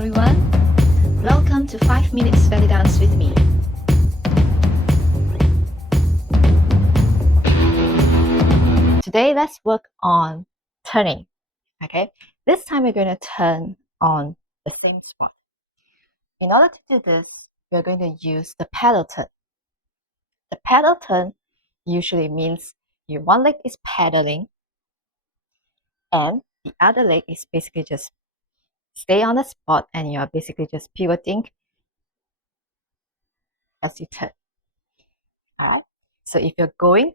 everyone. Welcome to 5 Minutes Belly Dance with me. Today, let's work on turning. Okay, this time we're going to turn on the same spot. In order to do this, we're going to use the pedal turn. The pedal turn usually means your one leg is pedaling and the other leg is basically just stay on the spot, and you're basically just pivoting as you turn. Alright, so if you're going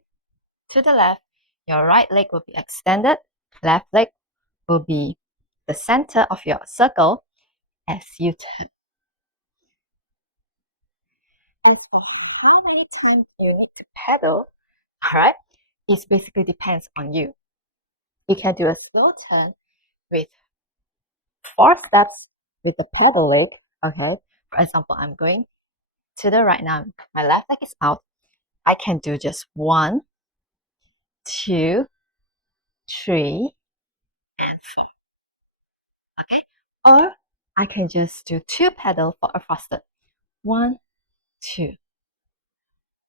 to the left, your right leg will be extended, left leg will be the center of your circle as you turn. And for how many times you need to pedal, alright, it basically depends on you. You can do a slow turn with 4 steps with the pedal leg. Okay, for example, I'm going to the right now, my left leg is out. I can do just 1, 2, 3, and 4. Okay, or I can just do 2 pedal for a faster. 1, 2,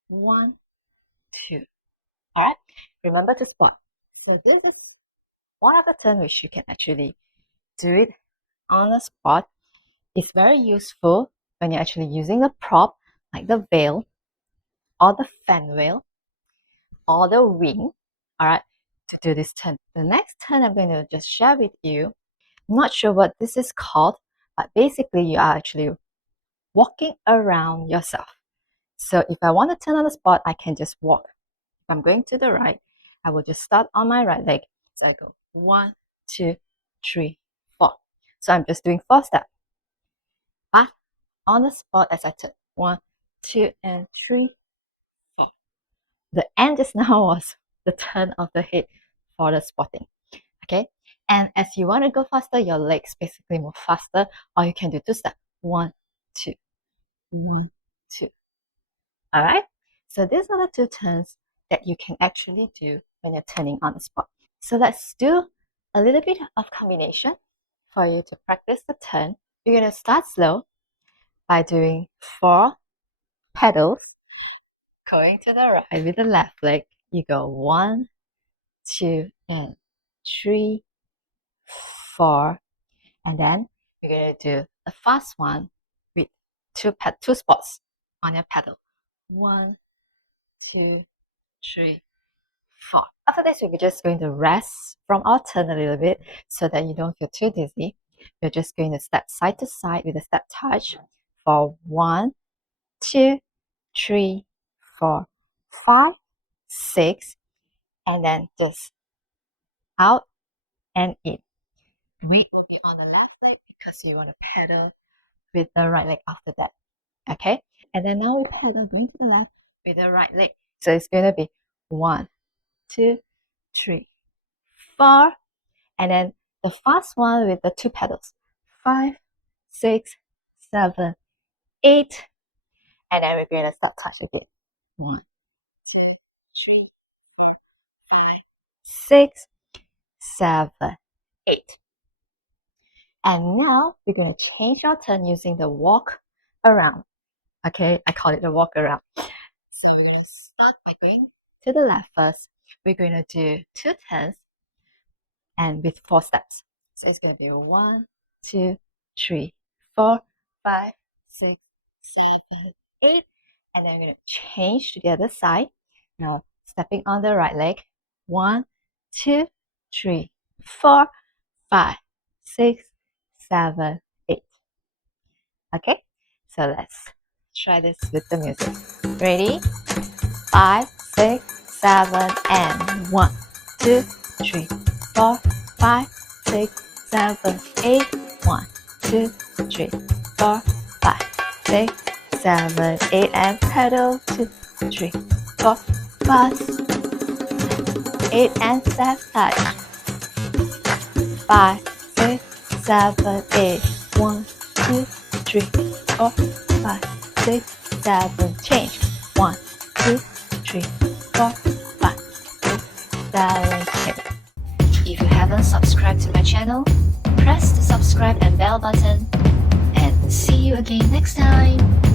1, 2. Alright, remember to spot. So this is one of the turn which you can actually do it on the spot. It's very useful when you're actually using a prop like the veil or the fan wheel or the wing, alright, to do this turn. The next turn I'm going to just share with you. I'm not sure what this is called, but basically you are actually walking around yourself. So if I want to turn on the spot, I can just walk. If I'm going to the right, I will just start on my right leg. So I go 1, 2, 3, 4. So I'm just doing 4 steps. But on the spot as I turn 1, 2, and 3, 4. The end just now was the turn of the head for the spotting. Okay, and as you want to go faster, your legs basically move faster, or you can do 2 steps. 1, 2, 1, 2. All right, so these are the 2 turns that you can actually do when you're turning on the spot. So let's do a little bit of combination for you to practice the turn. You're going to start slow by doing 4 pedals, going to the right with the left leg. You go 1, 2, and 3, 4, and then you're going to do a fast one with 2 spots on your pedal. 1, 2, 3, 4. After this, we're just going to rest from our turn a little bit so that you don't feel too dizzy. You're just going to step side to side with a step touch for 1, 2, 3, 4, 5, 6, and then just out and in. Weight will be on the left leg because you want to pedal with the right leg after that. Okay, and then now we pedal going to the left with the right leg. So it's going to be 1, 2, 3, 4, and then the fast one with the 2 pedals. 5, 6, 7, 8, and then we're going to start touch again. 1, 2, 3, 4, 5, 6, 7, 8. And now we're going to change our turn using the walk around. Okay, I call it the walk around. So we're going to start by going to the left first. We're going to do 2 turns and with 4 steps. So it's going to be 1, 2, 3, 4, 5, 6, 7, 8. And then we're going to change to the other side. Now stepping on the right leg. 1, 2, 3, 4, 5, 6, 7, 8. Okay, so let's try this with the music. Ready? 5, 6, 7, and 1, 2, 3, 4, 5, 6, 7, 8. 1, 2, 3, 4, 5, 6, 7, 8, and pedal. 2, 3, 4, 5, 8, and step touch. 5, 6, 7, 8. 1, 2, 3, 4, 5, 6, 7. Change. 1, 2, 3, 4, 5, 6, 7, 8. If you haven't subscribed to my channel, press the subscribe and bell button See you again next time.